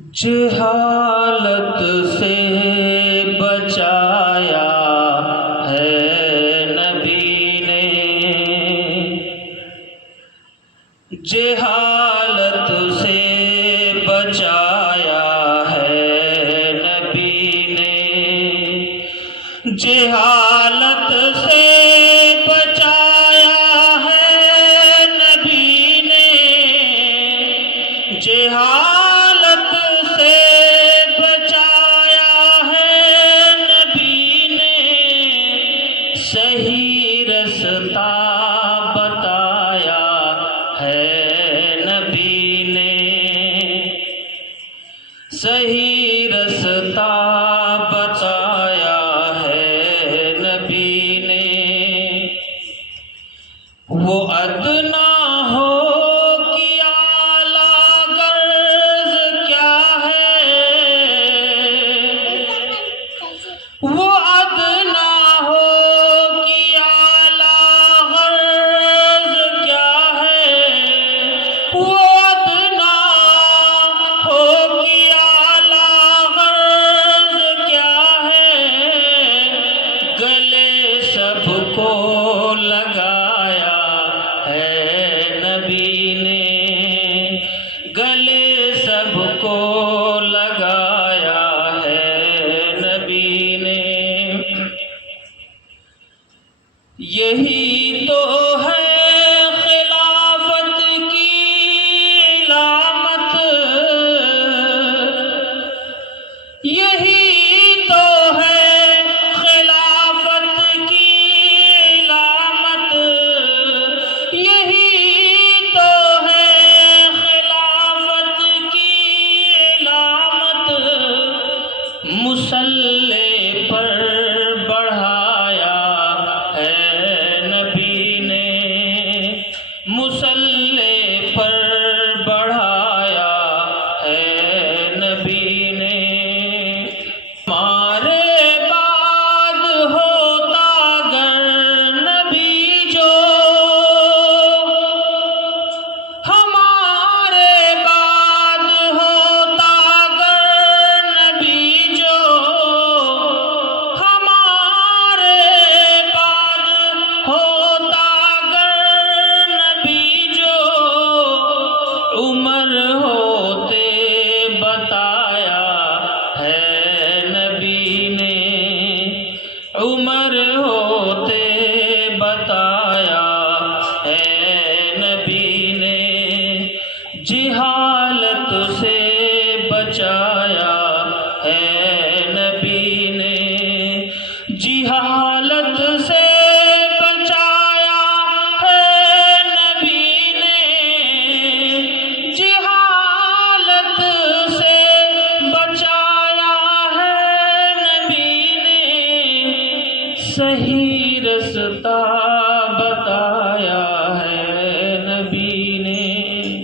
جہالت سے بچایا ہے نبی نے، جہالت سے بچایا ہے نبی نے، جہالت سے بچایا ہے نبی نے، جہالت سے بچایا ہے نبی نے، صحیح رستہ بتایا ہے نبی نے، صحیح رستہ بتایا ہے نبی نے۔ وہ ادنا ہو کہ اعلیٰ غرض کیا ہے، وہ ادنا ہو کہ اعلیٰ غرض کیا ہے، وہ ادنا ہو کہ اعلیٰ غرض کیا ہے، گلے سب کو لگایا ہے نبی نے، گلے سب کو لگایا ہے نبی نے۔ یہی تو ہے خلافت کی علامت، یہی تو ہے خلافت کی علامت، یہی تو ہے خلافت کی علامت، مصلی پر بڑھایا ہے نبی نے، مصلی پر بڑھایا ہے نبی نے۔ ہمارے بعد ہوتا گر نبی جو، ہمارے بعد ہوتا گر نبی جو، ہمارے بعد ہوتا گر نبی جو، عمر ہوتے بتایا ہے نبی نے، عمر ہوتے بتایا ہے نبی نے، جہالت سے بچایا ہے نبی نے، جہالت سے بچایا ہے نبی نے، جہالت سے بچایا ہے نبی نے، صحیح رستہ بتایا